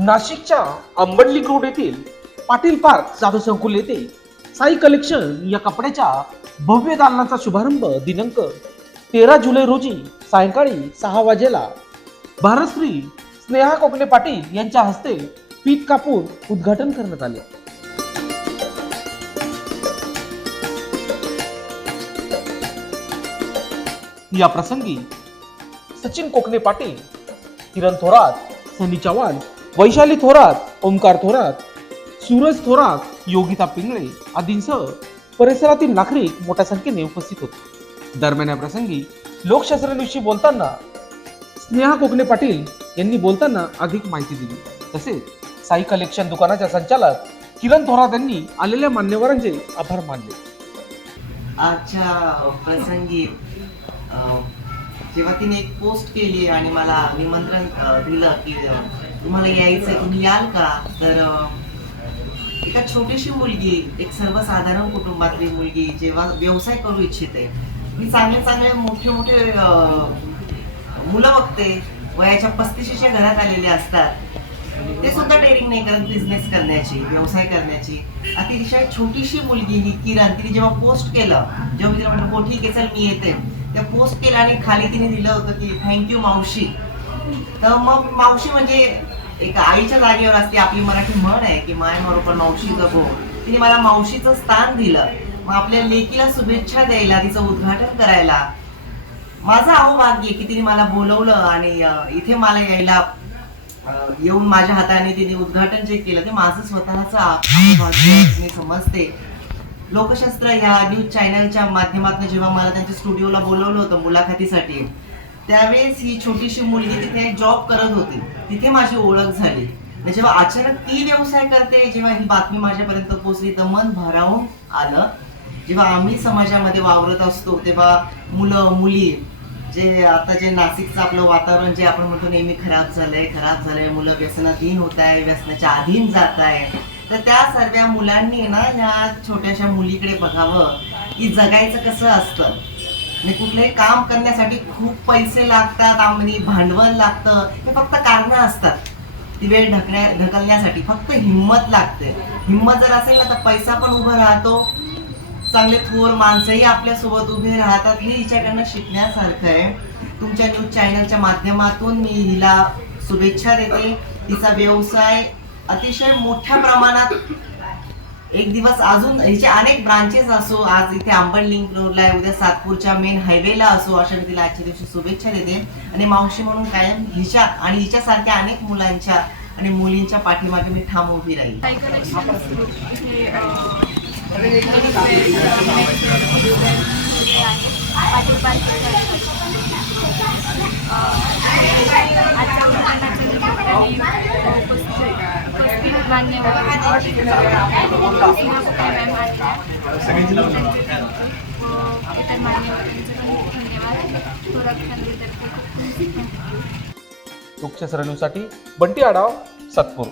नाशिकच्या अंबडली रोड येथील पाटील पार्क जाधव संकुल येथे साई कलेक्शन या कपड्याच्या भव्य दालनाचा शुभारंभ दिनांक तेरा जुलै रोजी सायंकाळी सहा वाजेला भारतश्री स्नेहा कोकणे पाटील यांच्या हस्ते पीठ कापून उद्घाटन करण्यात आले. या प्रसंगी सचिन कोकणे पाटील किरण थोरात सनी चव्हाण वैशाली थोरात ओंकार थोरात सूरज थोरात योगिता पिंगळे आदींसह परिसरातील नागरिक मोठ्या संख्येने उपस्थित होते. दरम्यान या प्रसंगी लोकशास्त्राविषयी बोलताना स्नेहा कोकणे पाटील यांनी बोलताना अधिक माहिती दिली. तसेच साई कलेक्शन दुकानाच्या संचालक किरण थोरात यांनी आलेल्या मान्यवरांचे आभार मानले. आजच्या प्रसंगी जेव्हा तिने एक पोस्ट केली आणि मला निमंत्रण दिलं की तुम्हाला यायचं तुम्ही याल का? तर एका छोटीशी मुलगी एक सर्वसाधारण कुटुंबातली मुलगी जेव्हा व्यवसाय करू इच्छिते मी चांगले चांगले मोठे मोठे मुलं बघते वयाच्या पस्तीशीच्या घरात आलेले असतात. ते सुद्धा डेअरिंग नाही करत बिझनेस करण्याची व्यवसाय करण्याची. अतिशय छोटीशी मुलगी ही किरण तिने जेव्हा पोस्ट केलं जेव्हा मी तिला म्हटलं हो ठीक आहे चल मी येते. त्या पोस्ट केलं आणि खाली तिने दिलं होतं की थँक्यू मावशी. तर मग मावशी म्हणजे एक आईच्या जागेवर असते. आपली मराठी म्हण आहे की माय बरोबर मावशी गो तिने मला मावशीचं स्थान दिलं. मग आपल्या लेकीला शुभेच्छा द्यायला तिचं उद्घाटन करायला. माझं अहोभाग्य की तिने मला बोलवलं आणि इथे मला यायला येऊन माझ्या हाताने तिने उद्घाटन जे केलं ते माझं स्वतःचं अहोभाग्य मी समजते. लोकशास्त्र ह्या न्यूज चॅनलच्या माध्यमातून जेव्हा मला त्यांच्या स्टुडिओला बोलवलं होतं मुलाखतीसाठी त्यावेळेस ही छोटीशी मुलगी तिथे जॉब करत होती. तिथे माझी ओळख झाली. जेव्हा अचानक ती व्यवसाय करते जेव्हा ही बातमी माझ्यापर्यंत पोहोचली तर मन भरावून आलं. जेव्हा आम्ही समाजामध्ये वावरत असतो तेव्हा मुलं मुली जे आता जे नाशिकचं आपलं वातावरण जे आपण म्हणतो नेहमी खराब झालंय खराब झालंय मुलं व्यसनाधीन होत आहे व्यसनाच्या अधीन जात आहे तर त्या सर्व मुलांनी ना ह्या छोट्याशा मुलीकडे बघावं. की जगायचं कसं असतं. आणि कुठलंही काम करण्यासाठी खूप पैसे लागतात आम्ही भांडवल लागतं. हे फक्त कारणं असतात. ती वेळ ढकण्या ढकलण्यासाठी फक्त हिंमत लागते. हिंमत जर असेल ना तर पैसा पण उभा राहतो. चांगले थोर माणसंही आपल्यासोबत उभे राहतात. हे हिच्याकडनं शिकण्यासारखं आहे. तुमच्या न्यूज चॅनलच्या माध्यमातून मी हिला शुभेच्छा देते. तिचा व्यवसाय अतिशय मोठ्या प्रमाणात एक दिवस अजून हिचे अनेक ब्रांचेस असो आज इथे आंबण लिंक रोडला आहे उद्या सातपूरच्या मेन हायवेला असो अशा मी तिला आजच्या दिवशी शुभेच्छा देते. आणि मावशी म्हणून कायम हिच्या आणि हिच्यासारख्या अनेक मुलांच्या आणि मुलींच्या पाठीमागे मी ठाम उभी राहील. काही लोकशास्त्र न्यूजसाठी बंटी आढाव सातपूर